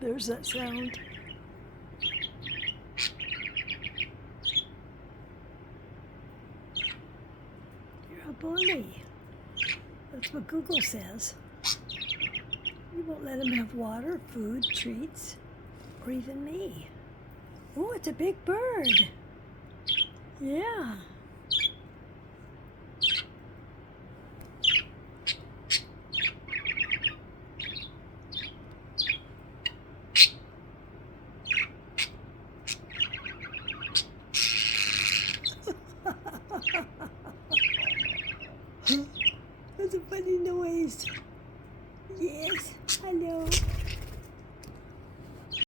There's that sound. You're a bully. That's what Google says. You won't let him have water, food, treats, or even me. Oh, it's a big bird. Yeah.